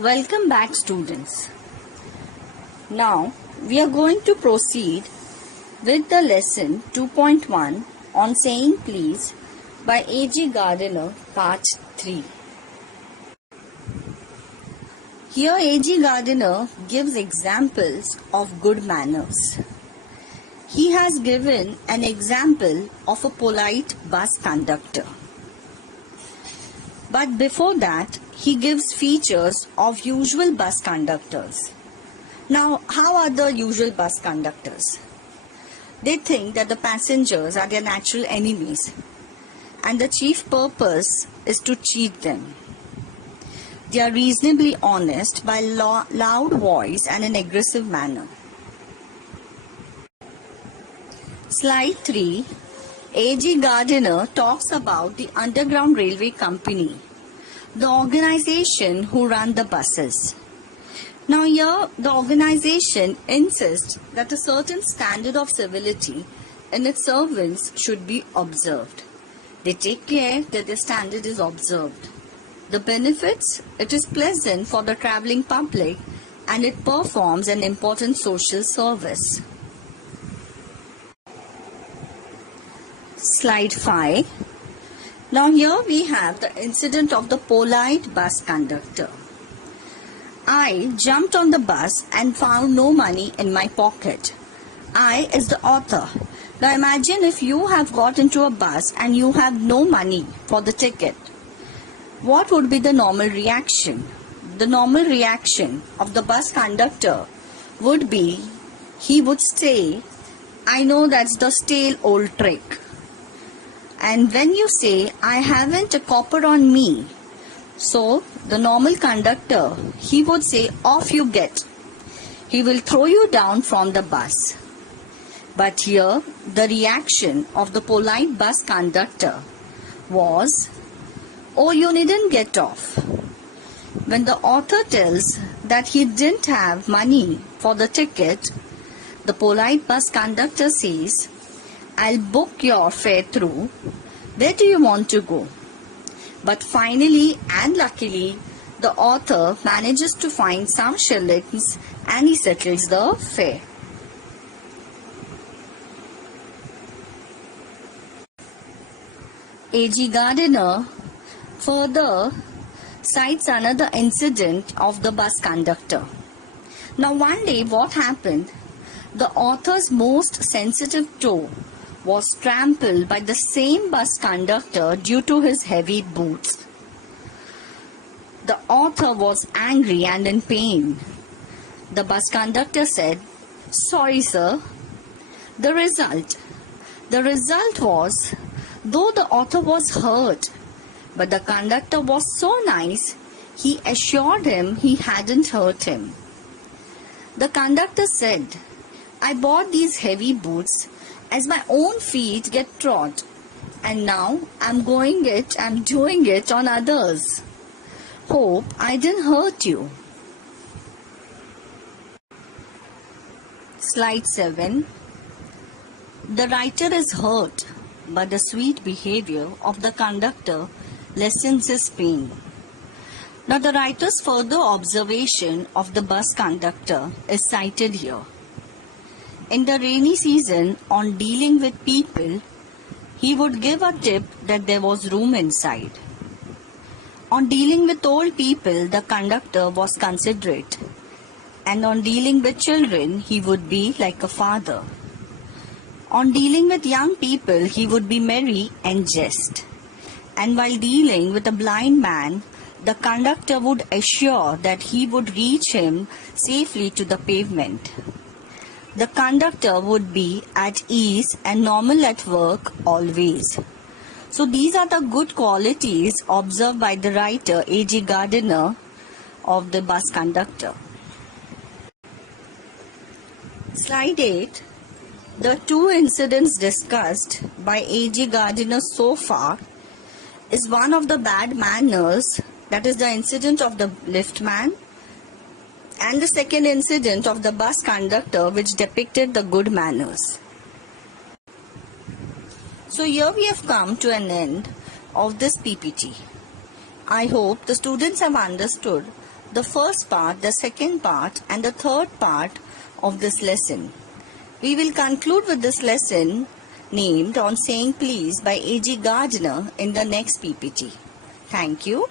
Welcome back, students. Now we are going to proceed with the lesson 2.1 on Saying Please by A.G. Gardiner, part 3. Here A.G. Gardiner gives examples of good manners. He has given an example of a polite bus conductor. But before that, he gives features of usual bus conductors. Now, how are the usual bus conductors? They think that the passengers are their natural enemies, and the chief purpose is to cheat them. They are reasonably honest by loud voice and an aggressive manner. Slide 3. A.G. Gardiner talks about the Underground Railway Company, the organization who run the buses. Now here, the organization insists that a certain standard of civility in its servants should be observed. They take care that the standard is observed. The benefits: it is pleasant for the travelling public and it performs an important social service. Slide 5. Now here we have the incident of the polite bus conductor. I jumped on the bus and found no money in my pocket. I is the author. Now imagine if you have got into a bus and you have no money for the ticket. What would be the normal reaction? The normal reaction of the bus conductor would be, he would say, I know that's the stale old trick. And when you say, I haven't a copper on me, so the normal conductor, he would say, off you get. He will throw you down from the bus. But here, the reaction of the polite bus conductor was, oh, you needn't get off. When the author tells that he didn't have money for the ticket, the polite bus conductor says, I'll book your fare through. Where do you want to go? But finally and luckily, the author manages to find some shillings and he settles the fare. A.G. Gardiner further cites another incident of the bus conductor. Now one day what happened? The author's most sensitive toe was trampled by the same bus conductor due to his heavy boots. The author was angry and in pain. The bus conductor said, sorry sir. The result was, though the author was hurt, but the conductor was so nice, he assured him he hadn't hurt him. The conductor said, I bought these heavy boots as my own feet get trod, and now I'm doing it on others. Hope I didn't hurt you. Slide 7. The writer is hurt, but the sweet behavior of the conductor lessens his pain. Now the writer's further observation of the bus conductor is cited here. In the rainy season, on dealing with people, he would give a tip that there was room inside. On dealing with old people, the conductor was considerate. And on dealing with children, he would be like a father. On dealing with young people, he would be merry and jest. And while dealing with a blind man, the conductor would assure that he would reach him safely to the pavement. The conductor would be at ease and normal at work always. So these are the good qualities observed by the writer A.G. Gardiner of the bus conductor. Slide 8. The two incidents discussed by A.G. Gardiner so far is one of the bad manners, that is the incident of the liftman, and the second incident of the bus conductor, which depicted the good manners. So here we have come to an end of this PPT. I hope the students have understood the first part, the second part and the third part of this lesson. We will conclude with this lesson named on saying please by A.G. Gardner in the next PPT. Thank you.